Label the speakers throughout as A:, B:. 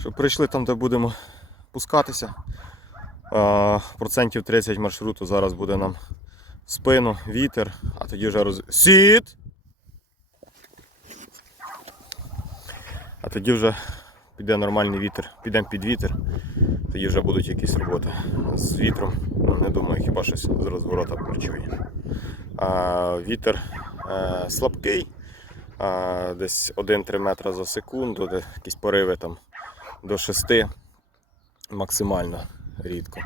A: Щоб прийшли там, де будемо пускатися. А, процентів 30 маршруту зараз буде нам в спину, вітер, а тоді вже роз... Сіт! А тоді вже піде нормальний вітер, підемо під вітер, тоді вже будуть якісь роботи. З вітром, ну, не думаю, хіба щось з розворота. А, вітер е, слабкий, а, десь 1-3 метри за секунду, де якісь пориви там до 6 максимально рідко.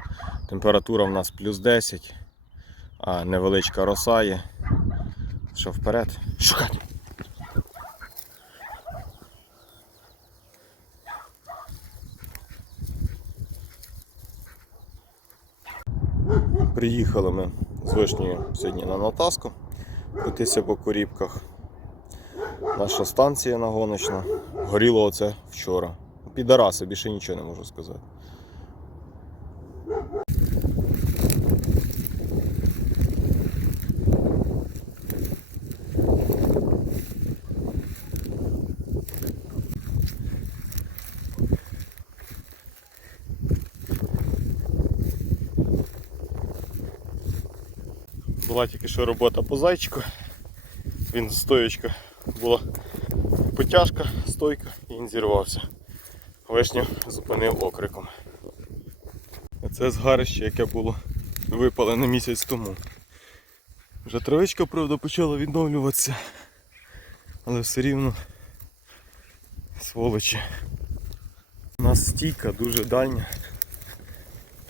A: Температура в нас плюс 10, а невеличка роса є. Що вперед? Шукати! Приїхали ми з вишнею сьогодні на Натаску пройтися по корібках. Наша станція нагоночна. Горіло оце вчора. Підараси, більше нічого не можу сказати. Була тільки що робота по зайчику. Він стоєчка була потяжка, стойка і він зірвався. Вишню зупинив окриком. Це згарище, яке було випалене місяць тому. Вже травичка, правда, почала відновлюватися, але все рівно сволочі. У нас стійка дуже дальня.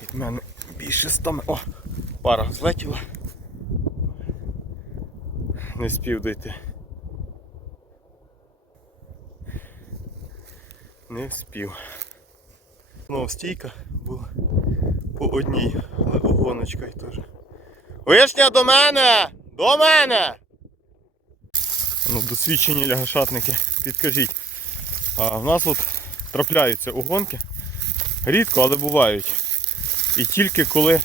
A: Від мене більше 100 м- О! Пара злетіла. Не спів дойти. Не вспів. Знову стійка була по одній, але огоночка й теж. Вишня до мене! До мене! Ну, досвідчені лягашатники, підкажіть. А в нас от трапляються угонки. Рідко, але бувають. І тільки коли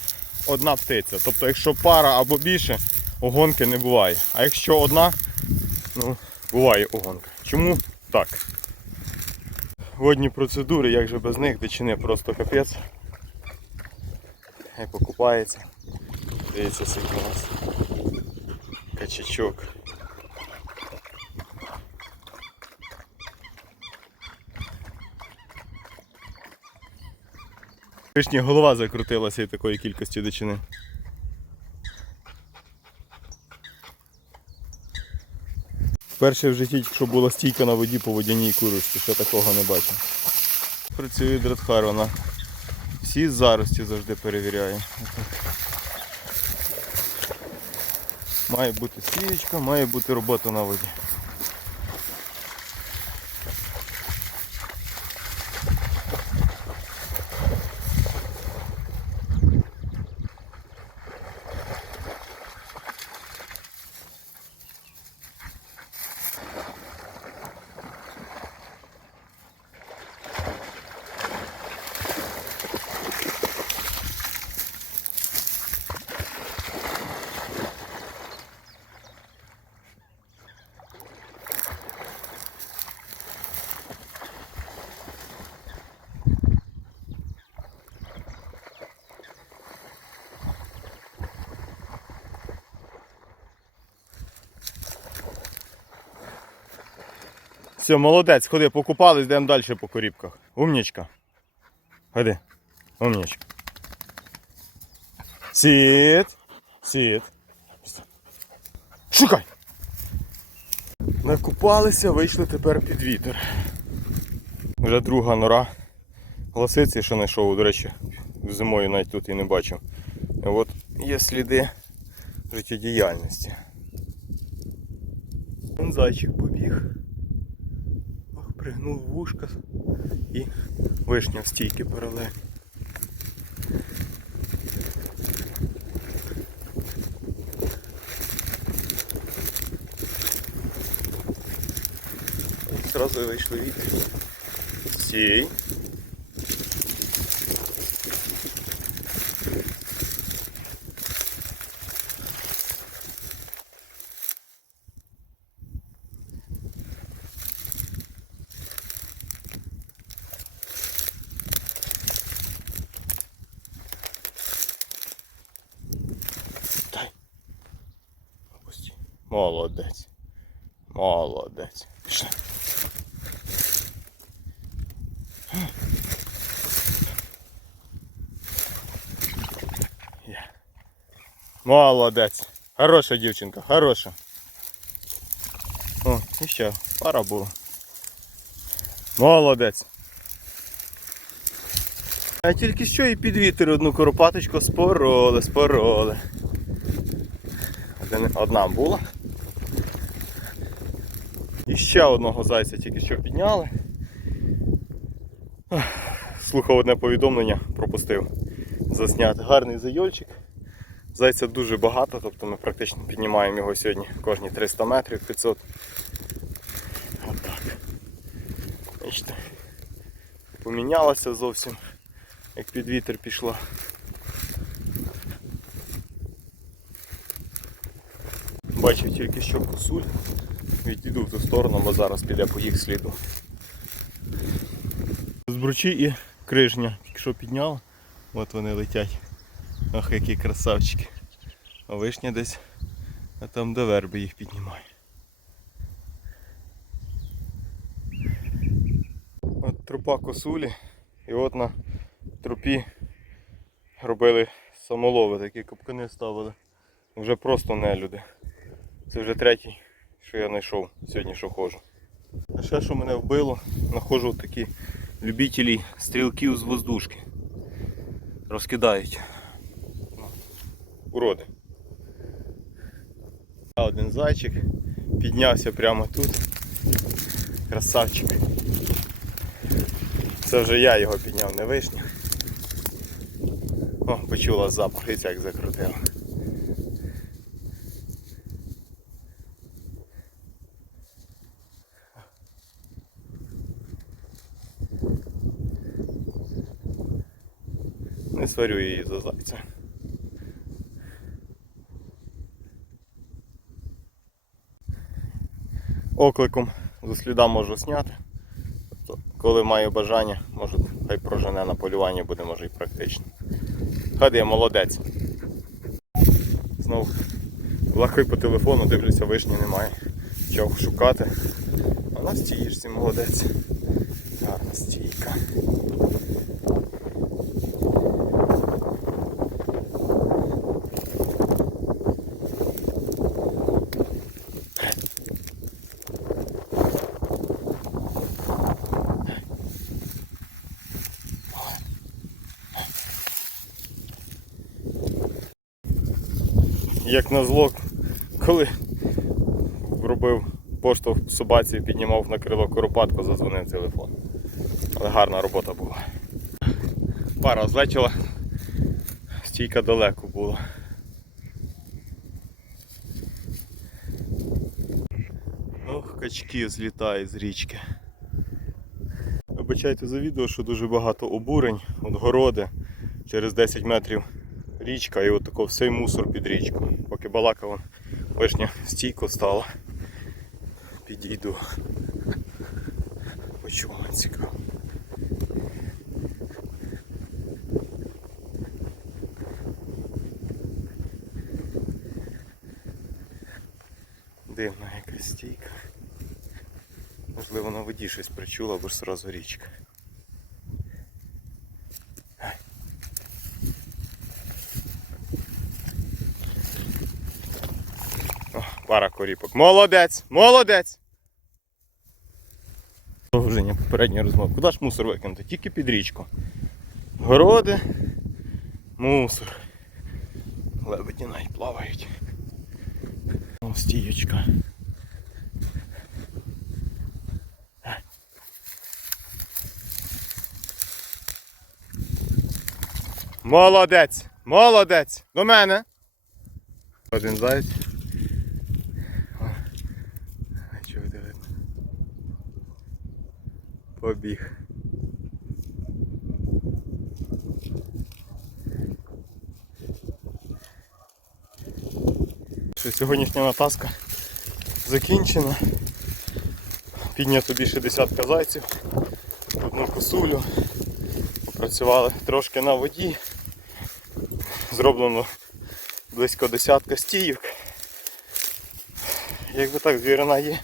A: одна птиця. Тобто, якщо пара або більше, угонки не буває. А якщо одна, ну, буває угонка. Чому так? Водні процедури, як же без них, дичини просто капець. Хай покупається. Дивіться, скільки у нас качачок. Вишня голова закрутилася від такої кількості дичини. Перше в житті, що була стійка на воді по водяній курочці, ще такого не бачив. Працює Дредхар, вона всі зарості завжди перевіряє. Має бути стієчка, має бути робота на воді. Все, молодець, ходи, покупались, йдемо далі по корібках. Умнічка. Ходи. Умнічка. Сіт. Сіт. Шукай. Накупалися, вийшли тепер під вітер. Вже друга нора. Лосиці, що знайшов, до речі, зимою навіть тут і не бачив. От є сліди життєдіяльності. Зайчик побіг. Пригнув вушка і вишня в стійки паралельно. Зразу вийшли вітер. Сій. Молодець. Молодець. Пішли. Молодець. Хороша дівчинка, хороша. О, і ще пара була. Молодець. А тільки що і під вітер одну коропаточку спороли, спороли. Одна була. І ще одного зайця тільки що підняли. Слухав одне повідомлення, пропустив засняти. Гарний зайольчик. Зайця дуже багато, тобто ми практично піднімаємо його сьогодні кожні 300 метрів 500. Отак. Бачите. Помінялося зовсім, як під вітер пішло. Бачив тільки що косуль. Відійду в ту сторону, бо зараз піде по їх сліду. Збручі і крижня. Тільки що підняла. От вони летять. Ох, які красавчики. А вишня десь, а там до верби їх піднімає. От трупа косулі. І от на трупі робили самолови, такі капкани ставили. Вже просто не люди. Це вже третій, що я знайшов сьогодні, що ходжу. А ще що мене вбило, знаходжу такі любителі стрілків з воздушки. Розкидають. Уроди. Один зайчик піднявся прямо тут. Красавчик. Це вже я його підняв, не вишня. О, почула запах і як закрутила. Не сварю її за зайця. Окликом за сліда можу зняти. Тобто, коли маю бажання, можу, хай прожене на полювання буде, може і практично. Ходи, молодець. Знов лахай по телефону, дивлюся, вишні немає. Чого шукати. А на стієшся, молодець. Гарна стійка. Як назло, коли робив поштовх собаці, піднімав на крило коропатку, зазвонив телефон. Але гарна робота була. Пара злечила, стійка далеко була. Ох, качки злітають з річки. Вибачайте за відео, що дуже багато обурень, от городи через 10 метрів річка і тако всей мусор під річку. Поки балакав, вон вишня стійко стала. Підійду. Почув цікаво. Дивна якась стійка. Можливо на воді щось причула, бо ж сразу річка. О, пара коріпок. Молодець! Молодець! Продовження попередньої розмови. Куди ж мусор викинути? Тільки під річку. Городи, мусор. Лебеді навіть плавають. О, стіючка. Молодець! Молодець! До мене! Один заяць. О, а чого де видно? Побіг. Що сьогоднішня натаска закінчена. Піднято більше десятка зайців, одну косулю. Працювали трошки на воді. Зроблено близько десятка стійок. якби так звірина є.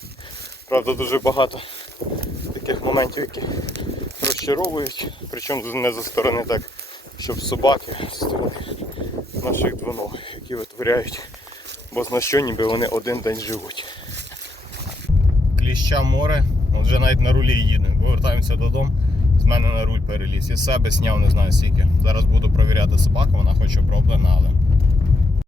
A: Правда, дуже багато моментів, які розчаровують. Причому не за сторони так, щоб собаки, з сторони наших двоногих, які витворяють. Бо зна що ніби вони один день живуть. Кліща море, вже навіть на рулі їде. Повертаємося додому. З мене на руль переліз. Із себе сняв не знаю скільки. Зараз буду провіряти собаку, вона хоч оброблена, але